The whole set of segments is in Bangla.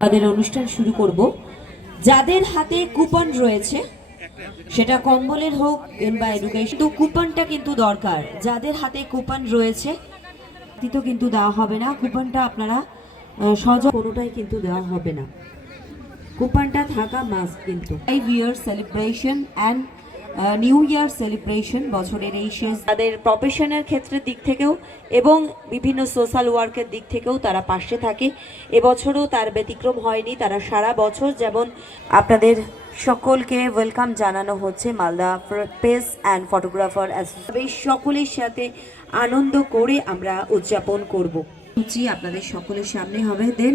আমাদের অনুষ্ঠান শুরু করব। যাদের হাতে কুপন রয়েছে, সেটা কম্বলের হোক কিংবা এডুকেশন তো কুপনটা কিন্তু দরকার। যাদের হাতে কুপন রয়েছে, তো কিন্তু দেওয়া হবে না। কুপনটা আপনারা সহজ কোনোটাই কিন্তু দেওয়া হবে না। কুপনটা থাকা মাস্ট কিন্তু। Five year celebration and new year celebration বছরের এই শেষ তাদের প্রফেশনের ক্ষেত্রের দিক থেকেও এবং বিভিন্ন সোশ্যাল ওয়ার্কের দিক থেকেও তারা পাশে থাকে। এবছরও তার ব্যতিক্রম হয়নি, তারা সারা বছর যেমন আপনাদের সকলকে ওয়েলকাম জানানো হচ্ছে মালদা প্রেস অ্যান্ড ফটোগ্রাফার সকলের সাথে আনন্দ করে আমরা উদযাপন করব। রুচি আপনাদের সকলের সামনে হবে। দেন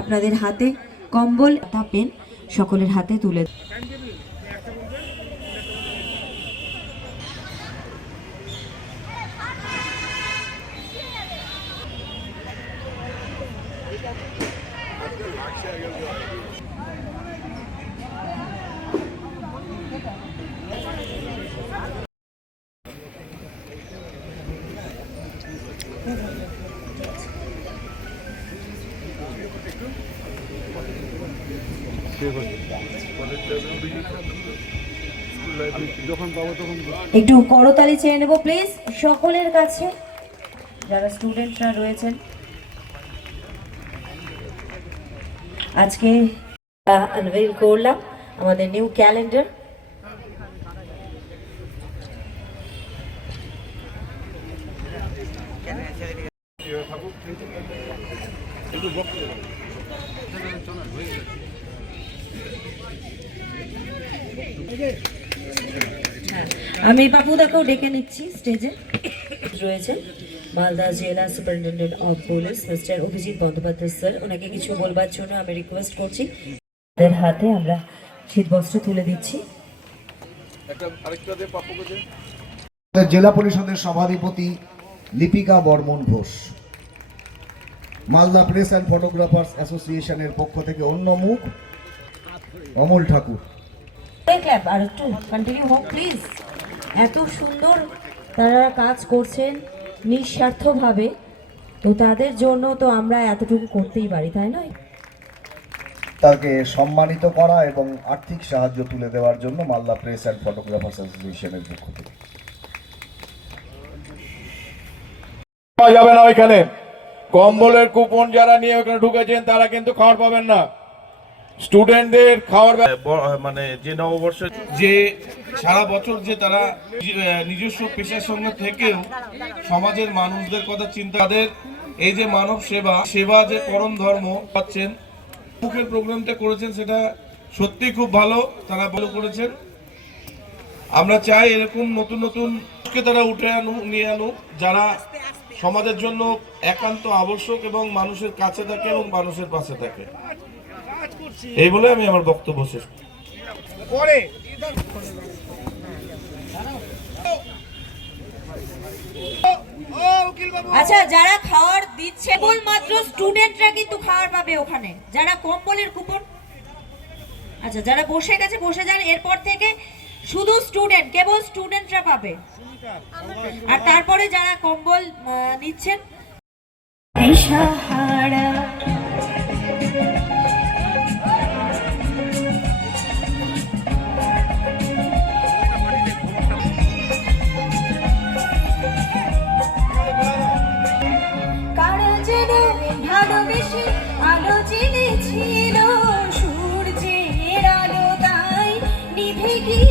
আপনাদের হাতে কম্বল পেন সকলের হাতে তুলে একটু করতালি চেয়ে নেব প্লিজ সকলের কাছে। যারা স্টুডেন্টরা রয়েছেন। আজকে করলাম আমাদের নিউ ক্যালেন্ডার আমি বাবুদাকেও ডেকে নিচ্ছি স্টেজে। রয়েছে মালদা জেলা superintendent of police mister Abhijit Bandyopadhyay sir. ওনাকে কিছু বলবার জন্য আমি রিকোয়েস্ট করছি। তাদের হাতে আমরা শীতবস্ত্র তুলে দিচ্ছি। জেলা পরিষদের সভাধিপতি Lipika Barman Ghosh. Malda press and photographers অ্যাসোসিয়েশনের পক্ষ থেকে অন্য মুখ অমল ঠাকুর। ক্ল্যাপ আর একটু কন্টিনিউ হোক প্লিজ এত সুন্দর তারা কাজ করছেন নিঃস্বার্থভাবে। তো তাদের জন্য তো আমরা এতটুকু করতেই পারি তাই নয়? তাকে সম্মানিত করা এবং আর্থিক সাহায্য তুলে দেওয়ার জন্য মালদা প্রেস অ্যান্ড ফটোগ্রাফার্স অ্যাসোসিয়েশনের পক্ষ থেকে। পাওয়া যাবে না ওইখানে। কম্বলের কুপন যারা নিয়ে ওখানে ঢুকেছেন তারা কিন্তু খাবার পাবেন না। স্টুডেন্টদের খাওয়ার মানে যে নববর্ষ যে সারা বছর যে তারা নিজস্ব পেশার সঙ্গে থেকেও সমাজের মানুষদের কথা চিন্তা তাদের এই যে মানব সেবা সেবা যে পরম ধর্ম পাচ্ছেন মুখের প্রোগ্রামটা করেছেন সেটা সত্যি খুব ভালো তারা ভালো করেছেন। আমরা চাই এরকম নতুন নতুন তারা উঠে আনুক নিয়ে আনুক যারা সমাজের জন্য একান্ত আবশ্যক এবং মানুষের কাছে থাকে এবং মানুষের পাশে থাকে। এই বলে আমি আমার বক্তব্য শেষ করছি। আচ্ছা যারা খাওয়ার দিচ্ছে কেবলমাত্র স্টুডেন্টরা কিন্তু খাওয়ার পাবে ওখানে। যারা কম্বলের কুপন আচ্ছা যারা বসে গেছে বসে যান এরপর থেকে শুধু স্টুডেন্ট কেবল স্টুডেন্টরা পাবে। আর তারপরে যারা কম্বল নিচ্ছেন Lady.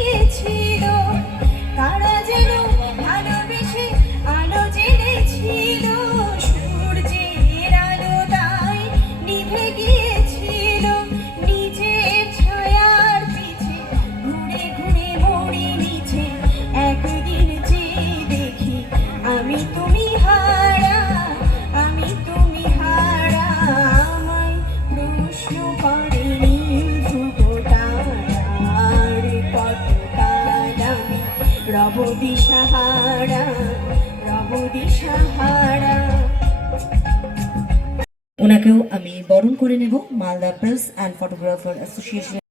ওনাকেও আমি বরণ করে নেব Malda press and photographer association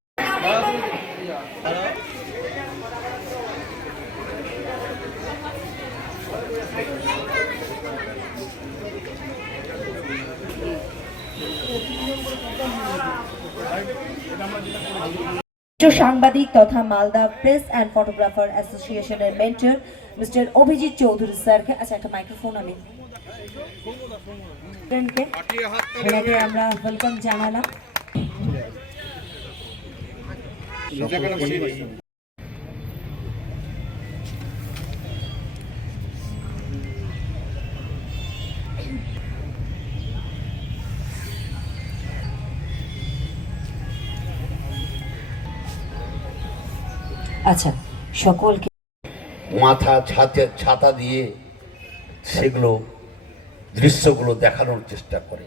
সাংবাদিক তথা মালদা প্রেস অ্যান্ড ফটোগ্রাফার অ্যাসোসিয়েশনের মেন্টর মিস্টার অভিজিৎ চৌধুরী স্যারকে আচ্ছা একটা মাইক্রোফোন আমি আমরা ওয়েলকাম জানালাম আচ্ছা সকলকে মাথা ছাতে ছাতা দিয়ে সেগুলো, দৃশ্যগুলো দেখানোর চেষ্টা করে।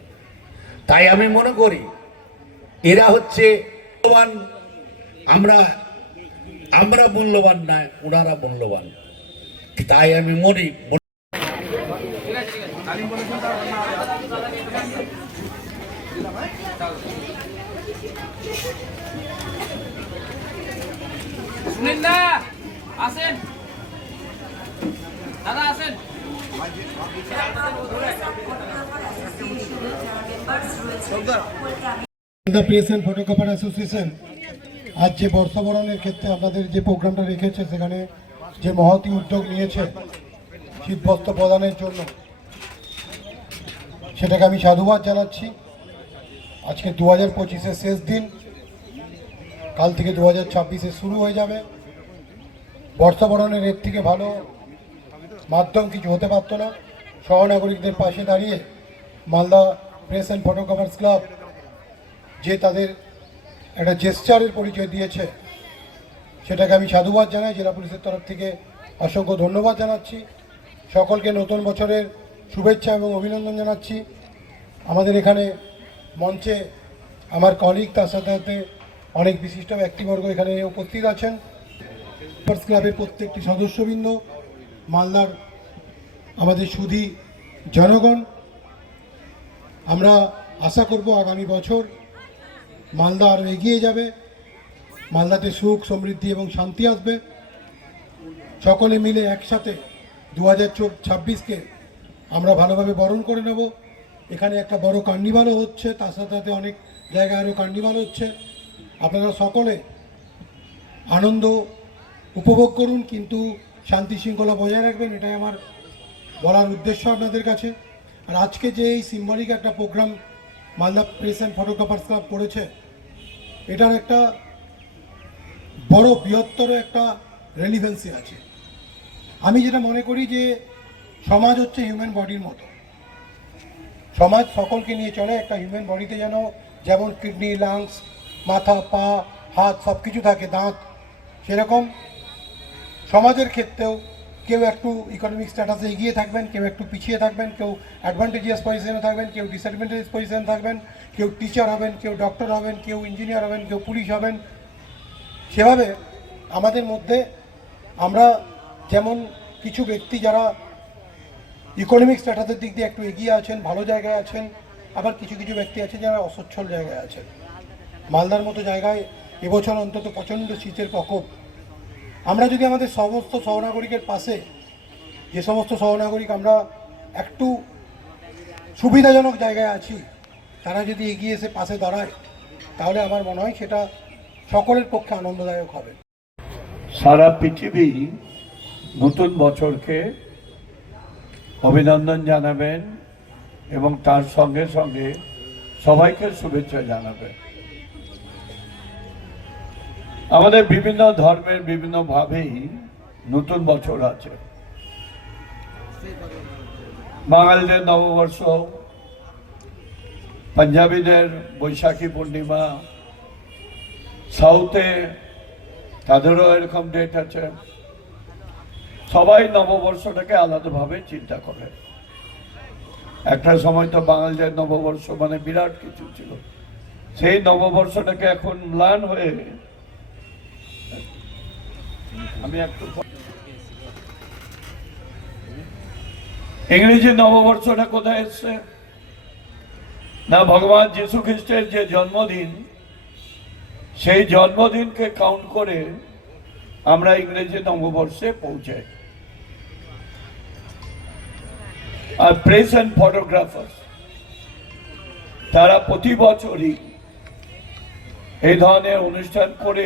তাই আমি মনে করি, এরা হচ্ছে মূল্যবান, আমরা আমরা মূল্যবান নয়, ওনারা মূল্যবান। তাই আমি মনে the press and photographer association আজ যে বর্ষবরণের ক্ষেত্রে আপনাদের যে প্রোগ্রামটা রেখেছে, সেখানে যে মহতি উদ্যোগ নিয়েছে শীতবস্ত্র প্রদানের জন্য, সেটাকে আমি সাধুবাদ জানাচ্ছি। আজকে দু হাজার পঁচিশের শেষ দিন, কাল থেকে দু হাজার ছাব্বিশে শুরু হয়ে যাবে। বর্ষবরণের এর থেকে ভালো মাধ্যম কিছু হতে পারতো না। সহনাগরিকদের পাশে দাঁড়িয়ে Malda press and photographers club যে তাদের একটা জেস্টারের পরিচয় দিয়েছে, সেটাকে আমি সাধুবাদ জানাই, জেলা পুলিশের তরফ থেকে অসংখ্য ধন্যবাদ জানাচ্ছি। সকলকে নতুন বছরের শুভেচ্ছা এবং অভিনন্দন জানাচ্ছি। আমাদের এখানে মঞ্চে আমার কলিগ তার সাথে সাথে অনেক বিশিষ্ট ব্যক্তিবর্গ এখানে উপস্থিত আছেন। স্পোর্টস ক্লাবের প্রত্যেকটি সদস্যবৃন্দ, মালদার আমাদের সুধী জনগণ আমরা আশা করব আগামী বছর মালদা আরও এগিয়ে যাবে। মালদাতে সুখ, সমৃদ্ধি এবং শান্তি আসবে। সকলে মিলে একসাথে দু হাজার ছাব্বিশকে আমরা ভালোভাবে বরণ করে নেব। এখানে একটা বড় কার্নিভালও হচ্ছে, তার সাথে সাথে অনেক জায়গায় আরও কার্নিভাল হচ্ছে। আপনারা সকলে আনন্দ উপভোগ করুন, কিন্তু শান্তি শৃঙ্খলা বজায় রাখবেন, এটাই আমার বলার উদ্দেশ্য আপনাদের কাছে। আর আজকে যে এই সিম্বলিক একটা program Malda press and photographers club করেছে, এটার একটা বড় বৃহত্তর একটা রেলিভেন্সি আছে। আমি যেটা মনে করি যে সমাজ হচ্ছে হিউম্যান বডির মতো। সমাজ সকলকে নিয়ে চলে, একটা হিউম্যান বডিতে যেন যেমন কিডনি লাংস মাথা, পা, হাত সব কিছু থাকে, দাঁত, সেরকম সমাজের ক্ষেত্রেও কেউ একটু ইকোনমিক স্ট্যাটাসে এগিয়ে থাকবেন, কেউ একটু পিছিয়ে থাকবেন, কেউ অ্যাডভান্টেজিয়াস পজিশনে থাকবেন, কেউ ডিসঅ্যাডভান্টেজ পজিশনে থাকবেন, কেউ টিচার হবেন, কেউ ডক্টর হবেন, কেউ ইঞ্জিনিয়ার হবেন, কেউ পুলিশ হবেন। সেভাবে আমাদের মধ্যে আমরা যেমন কিছু ব্যক্তি যারা ইকোনমিক স্ট্যাটাসের দিক দিয়ে একটু এগিয়ে আছেন, ভালো জায়গায় আছেন, আবার কিছু কিছু ব্যক্তি আছে যারা অসচ্ছল জায়গায় আছেন। মালদার মতো জায়গায় এবছর অন্তত প্রচণ্ড শীতের প্রকোপ। আমরা যদি আমাদের সমস্ত সহনাগরিকের পাশে, যে সমস্ত সহনাগরিক আমরা একটু সুবিধাজনক জায়গায় আছি, তারা যদি এগিয়ে এসে পাশে দাঁড়ায়, তাহলে আমার মনে হয় সেটা সকলের পক্ষে আনন্দদায়ক হবে। সারা পৃথিবী নতুন বছরকে অভিনন্দন জানাবেন এবং তার সঙ্গে সঙ্গে সবাইকে শুভেচ্ছা জানাবেন। আমাদের বিভিন্ন ধর্মের বিভিন্ন ভাবেই নতুন বছর আছে। বাঙালিদের নববর্ষ, পাঞ্জাবিদের বৈশাখী পূর্ণিমা, সাউথে তাদেরও এরকম ডেট আছে। সবাই নববর্ষটাকে আলাদাভাবে চিন্তা করে। একটা সময় তো বাঙালিদের নববর্ষ মানে বিরাট কিছু ছিল। সেই নববর্ষটাকে এখন ম্লান হয়ে ইংরেজি নববর্ষটা কোথায় এসছে? না, ভগবান যীশু খ্রিস্টের যে জন্মদিন, সেই জন্মদিনকে কাউন্ট করে আমরা ইংরেজি নববর্ষে পৌঁছাই। আর প্রেস অ্যান্ড ফটোগ্রাফার তারা প্রতি বছরই এই ধরনের অনুষ্ঠান করে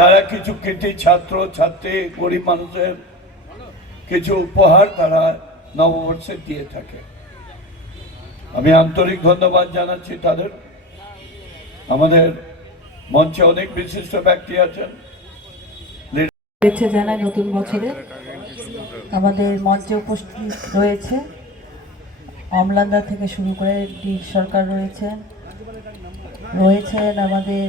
তারা কিছু কৃতি ছাত্র, ছাত্রী, গরিব মানুষের কিছু উপহার তারা নববর্ষে দিয়ে থাকে। আমি আন্তরিক ধন্যবাদ জানাচ্ছি তাদের। আমাদের মঞ্চে অনেক বিশিষ্ট ব্যক্তি আছেন। শুভেচ্ছা জানাই নতুন বছরে। আমাদের মঞ্চে উপস্থিত রয়েছে অমলান্দা থেকে শুরু করে ডি সরকার রয়েছেন। রয়েছেন আমাদের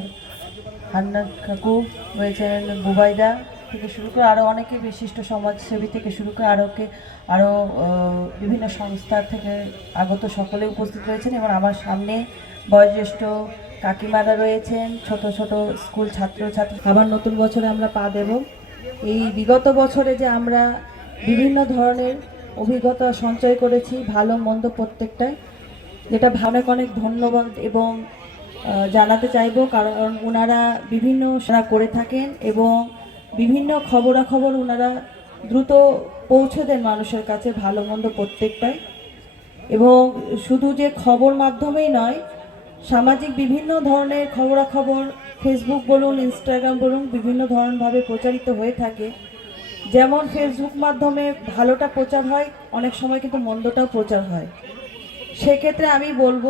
হান্নান কাকু রয়েছেন বুবাইদা থেকে শুরু করে আরও অনেকে বিশিষ্ট সমাজসেবী থেকে শুরু করে আরও কে আরও বিভিন্ন সংস্থা থেকে আগত সকলে উপস্থিত রয়েছেন। এবং আমার সামনে বয়োজ্যেষ্ঠ কাকিমারা রয়েছেন, ছোট ছোট স্কুল ছাত্র ছাত্রী আবার নতুন বছরে আমরা পা দেব। এই বিগত বছরে যে আমরা বিভিন্ন ধরনের অভিজ্ঞতা সঞ্চয় করেছি, ভালো, মন্দ প্রত্যেকটাই, যেটা অনেক অনেক ধন্যবাদ এবং জানাতে চাইব, কারণ ওনারা বিভিন্ন সেরা করে থাকেন এবং বিভিন্ন খবরাখবর ওনারা দ্রুত পৌঁছে দেন মানুষের কাছে ভালো মন্দ প্রত্যেকটাই। এবং শুধু যে খবর মাধ্যমেই নয়, সামাজিক বিভিন্ন ধরনের খবরাখবর ফেসবুক বলুন ইনস্টাগ্রাম বলুন, বিভিন্ন ধরনভাবে প্রচারিত হয়ে থাকে। যেমন ফেসবুক মাধ্যমে ভালোটা প্রচার হয়, অনেক সময় কিন্তু মন্দটাও প্রচার হয়। সেক্ষেত্রে আমি বলব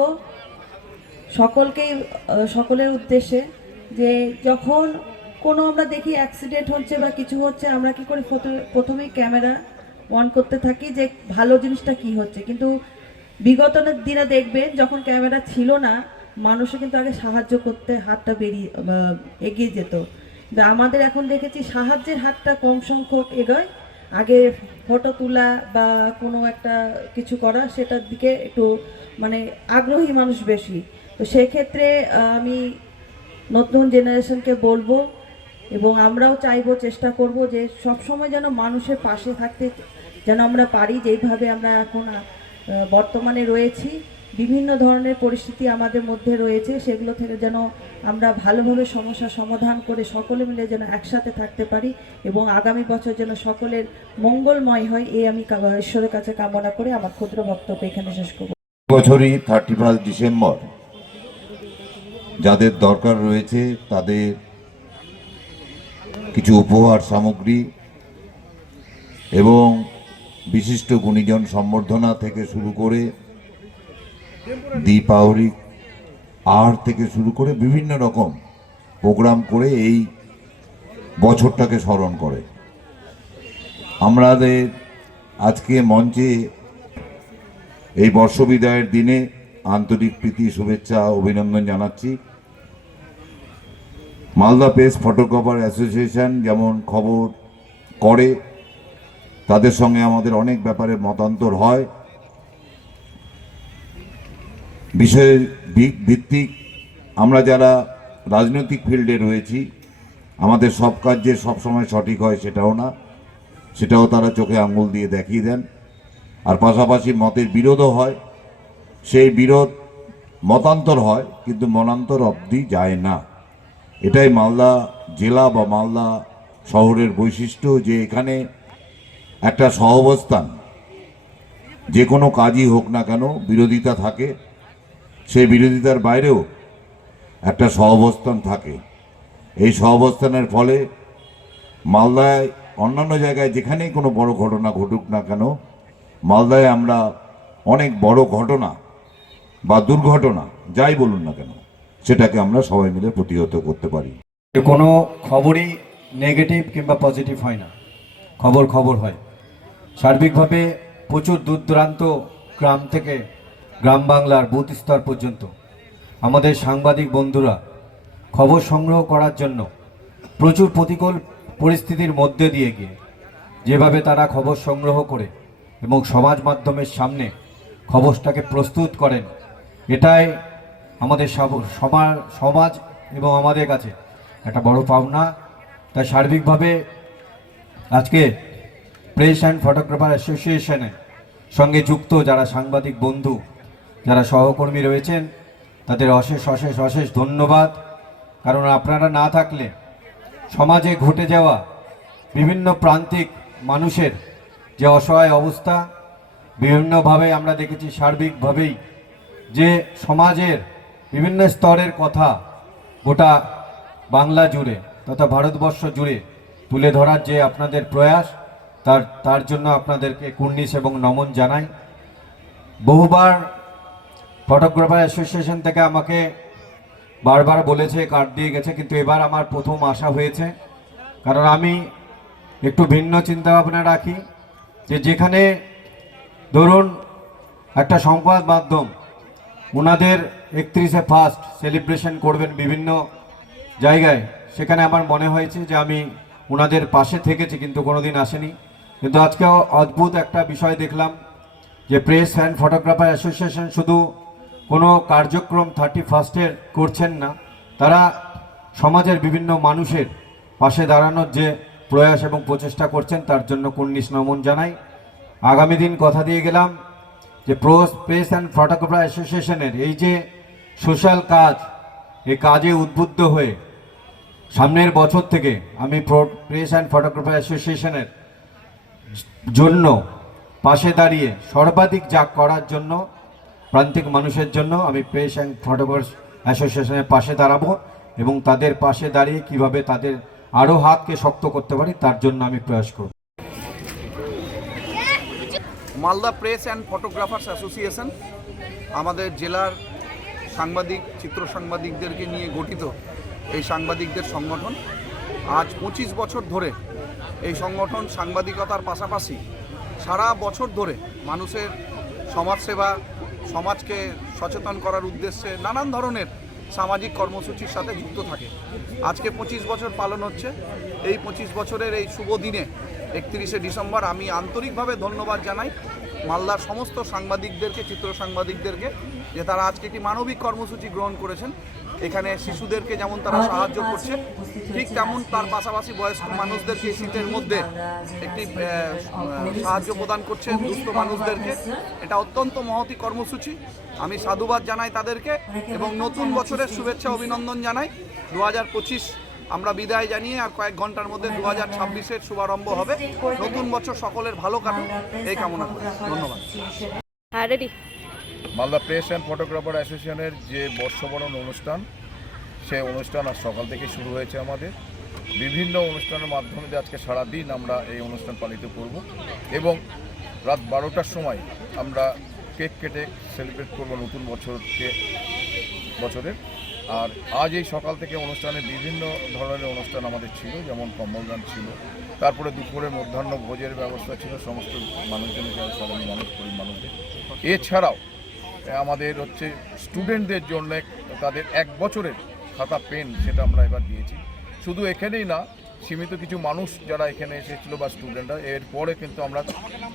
সকলকেই সকলের উদ্দেশ্যে যে যখন কোনো আমরা দেখি অ্যাক্সিডেন্ট হচ্ছে বা কিছু হচ্ছে, আমরা কি করি প্রথমে- প্রথমেই ক্যামেরা অন করতে থাকি যে ভালো জিনিসটা কি হচ্ছে। কিন্তু বিগত দিনে দেখবেন যখন ক্যামেরা ছিল না, মানুষে কিন্তু আগে সাহায্য করতে হাতটা বেরিয়ে এগিয়ে যেত। কিন্তু আমাদের এখন দেখেছি সাহায্যের হাতটা কম সংখ্যক এগোয়। আগে ফটো তোলা বা কোনো একটা কিছু করা, সেটার দিকে একটু মানে আগ্রহী মানুষ বেশি। তো সেক্ষেত্রে আমি নতুন জেনারেশনকে বলব এবং আমরাও চাইব, চেষ্টা করব যে সব সময় যেন মানুষের পাশে থাকতে, যেন আমরা পারি যেইভাবে আমরা এখন বর্তমানে রয়েছি। বিভিন্ন ধরনের পরিস্থিতি আমাদের মধ্যে রয়েছে, সেগুলো থেকে যেন আমরা ভালোভাবে সমস্যার সমাধান করে সকলে মিলে যেন একসাথে থাকতে পারি এবং আগামী বছর যেন সকলের মঙ্গলময় হয়, এই আমি ঈশ্বরের কাছে কামনা করে আমার ক্ষুদ্র বক্তব্য এখানে শেষ করব। বছরই থার্টি ফার্স্ট ডিসেম্বর যাদের দরকার রয়েছে, তাদের কিছু উপহার সামগ্রী এবং বিশিষ্ট গুণীজন সম্বর্ধনা থেকে শুরু করে দীপাবলি আহার থেকে শুরু করে বিভিন্ন রকম প্রোগ্রাম করে এই বছরটাকে স্মরণ করে। আমাদের আজকে মঞ্চে এই বর্ষবিদায়ের দিনে আন্তরিক প্রীতি, শুভেচ্ছা, অভিনন্দন জানাচ্ছি। মালদা প্রেস ফটোগ্রাফার অ্যাসোসিয়েশন যেমন খবর করে, তাদের সঙ্গে আমাদের অনেক ব্যাপারে মতান্তর হয়। বিষয়ের ভিত্তিক আমরা যারা রাজনৈতিক ফিল্ডে রয়েছি, আমাদের সব কাজ যে সবসময় সঠিক হয় সেটাও না, সেটাও তারা চোখে আঙুল দিয়ে দেখিয়ে দেন। আর পাশাপাশি মতের বিরোধও হয়। সেই বিরোধ মতান্তর হয়, কিন্তু মনান্তর অবধি যায় না। এটাই মালদা জেলা বা মালদা শহরের বৈশিষ্ট্য যে এখানে একটা সহাবস্থান, যে কোনো কাজই হোক না কেন বিরোধিতা থাকে, সেই বিরোধিতার বাইরেও একটা সহাবস্থান থাকে। এই সহাবস্থানের ফলে মালদায় অন্যান্য জায়গায় যেখানেই কোনো বড় ঘটনা ঘটুক না কেন, মালদায় আমরা অনেক বড় ঘটনা বা দুর্ঘটনা, যাই বলুন না কেন, সেটাকে আমরা সবাই মিলে প্রতিহত করতে পারি। কোনো খবরই নেগেটিভ কিংবা পজিটিভ হয় না। খবর খবর হয়। সার্বিকভাবে প্রচুর দূর দূরান্ত গ্রাম থেকে গ্রাম বাংলার বুথ স্তর পর্যন্ত আমাদের সাংবাদিক বন্ধুরা খবর সংগ্রহ করার জন্য প্রচুর প্রতিকূল পরিস্থিতির মধ্যে দিয়ে গিয়ে যেভাবে তারা খবর সংগ্রহ করে এবং সমাজ মাধ্যমের সামনে খবরটাকে প্রস্তুত করেন এটাই আমাদের সমাজ সমাজ এবং আমাদের কাছে একটা বড় পাওনা। তাই সার্বিকভাবে আজকে প্রেস অ্যান্ড ফটোগ্রাফার অ্যাসোসিয়েশনের সঙ্গে যুক্ত যারা সাংবাদিক বন্ধু, যারা সহকর্মী রয়েছেন, তাদের অশেষ অশেষ অশেষ ধন্যবাদ। কারণ আপনারা না থাকলে সমাজে ঘটে যাওয়া বিভিন্ন প্রান্তিক মানুষের যে অসহায় অবস্থা, বিভিন্নভাবে আমরা দেখেছি সার্বিকভাবেই যে সমাজের বিভিন্ন স্তরের কথা গোটা বাংলা জুড়ে তথা ভারতবর্ষ জুড়ে তুলে ধরার যে আপনাদের প্রয়াস, তার তার জন্য আপনাদেরকে কুর্নিশ এবং নমন জানাই। বহুবার ফটোগ্রাফার অ্যাসোসিয়েশন থেকে আমাকে বারবার বলেছে, কার্ড দিয়ে গেছে, কিন্তু এবার আমার প্রথম আশা হয়েছে। কারণ আমি একটু ভিন্ন চিন্তা ভাবনা রাখি যে যেখানে ধরুন একটা সংবাদ মাধ্যম ওনাদের একত্রিশে ফার্স্ট সেলিব্রেশন করবেন বিভিন্ন জায়গায়। সেখানে আমার মনে হয়েছে যে আমি ওনাদের পাশে থেকেছি, কিন্তু কোনোদিন আসেনি। কিন্তু আজকে অদ্ভুত একটা বিষয় দেখলাম যে প্রেস অ্যান্ড ফটোগ্রাফার অ্যাসোসিয়েশন শুধু কোনো কার্যক্রম থার্টি ফার্স্টের করছেন না, তারা সমাজের বিভিন্ন মানুষের পাশে দাঁড়ানোর যে প্রয়াস এবং প্রচেষ্টা করছেন, তার জন্য কুর্নিশ নমন জানাই। আগামী দিন কথা দিয়ে গেলাম। যে প্রোস প্রেস অ্যান্ড ফটোগ্রাফার অ্যাসোসিয়েশনের এই যে সোশ্যাল কাজ, এই কাজে উদ্বুদ্ধ হয়ে সামনের বছর থেকে আমি প্রেস অ্যান্ড ফটোগ্রাফার অ্যাসোসিয়েশনের জন্য পাশে দাঁড়িয়ে সর্বাধিক যা করার জন্য, প্রান্তিক মানুষের জন্য আমি প্রেস অ্যান্ড ফটোগ্রাফার অ্যাসোসিয়েশনের পাশে দাঁড়াবো এবং তাদের পাশে দাঁড়িয়ে কীভাবে তাদের আরও হাতকে শক্ত করতে পারি, তার জন্য আমি প্রয়াস করব। Malda press and photographers association আমাদের জেলার সাংবাদিক, চিত্র সাংবাদিকদেরকে নিয়ে গঠিত এই সাংবাদিকদের সংগঠন। আজ পঁচিশ বছর ধরে এই সংগঠন সাংবাদিকতার পাশাপাশি সারা বছর ধরে মানুষের সমাজসেবা, সমাজকে সচেতন করার উদ্দেশ্যে নানান ধরনের সামাজিক কর্মসূচির সাথে যুক্ত থাকে। আজকে পঁচিশ বছর পালন হচ্ছে। এই পঁচিশ বছরের এই শুভ দিনে একত্রিশে ডিসেম্বর। আমি আন্তরিকভাবে ধন্যবাদ জানাই মালদার সমস্ত সাংবাদিকদেরকে চিত্র সাংবাদিকদেরকে যে তারা আজকে একটি মানবিক কর্মসূচি গ্রহণ করেছেন। এখানে শিশুদেরকে যেমন তারা সাহায্য করছে ঠিক তেমন তার পাশাপাশি বয়স্ক মানুষদেরকে শীতের মধ্যে একটি সাহায্য প্রদান করছে দুস্থ মানুষদেরকে। এটা অত্যন্ত মহতি কর্মসূচি। আমি সাধুবাদ জানাই তাদেরকে এবং নতুন বছরের শুভেচ্ছা অভিনন্দন জানাই। দু হাজার পঁচিশ আমরা বিদায় জানিয়ে আর কয়েক ঘণ্টার মধ্যে দু হাজার ছাব্বিশের শুভারম্ভ হবে। নতুন বছর সকলের ভালো কাটুক। এই কামনা করি। ধন্যবাদ। হ্যাঁ মালদা প্রেস অ্যান্ড ফটোগ্রাফার অ্যাসোসিয়েশনের যে বর্ষবরণ অনুষ্ঠান সেই অনুষ্ঠান আজ সকাল থেকে শুরু হয়েছে আমাদের। বিভিন্ন অনুষ্ঠানের মাধ্যমে দিয়ে আজকে সারাদিন আমরা এই অনুষ্ঠান পালিত করব এবং রাত বারোটার সময় আমরা কেক কেটে সেলিব্রেট করব নতুন বছরকে বছরের। আর আজ এই সকাল থেকে অনুষ্ঠানে বিভিন্ন ধরনের অনুষ্ঠান আমাদের ছিল, যেমন কম্বলদান ছিল। তারপরে দুপুরে মধ্যাহ্ন ভোজের ব্যবস্থা ছিল, সমস্ত মানুষজনের যারা সাধারণ মানুষ, গরিব মানুষদের। এছাড়াও আমাদের হচ্ছে স্টুডেন্টদের জন্য তাদের এক বছরের খাতা পেন সেটা আমরা এবার দিয়েছি। শুধু এখানেই না, সীমিত কিছু মানুষ যারা এখানে এসেছিল বা স্টুডেন্টরা, এরপরে কিন্তু আমরা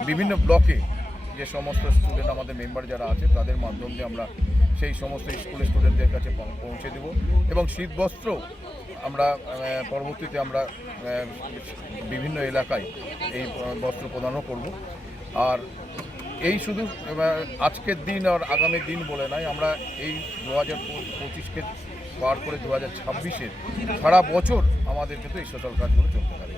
বিভিন্ন ব্লকে যে সমস্ত স্টুডেন্ট, আমাদের মেম্বার যারা আছে, তাদের মাধ্যমে আমরা সেই সমস্ত স্কুলের স্টুডেন্টদের কাছে পৌঁছে দেব। এবং শীতবস্ত্র আমরা পরবর্তীতে আমরা বিভিন্ন এলাকায় এই বস্ত্র প্রদানও করব। আর এই শুধু আজকের দিন আর আগামী দিন বলে নয় আমরা এই দু হাজার পঁচিশকে পার করে দু হাজার ছাব্বিশের সারা বছর আমাদের কিন্তু এই সোশ্যাল কাজগুলো চলতে থাকে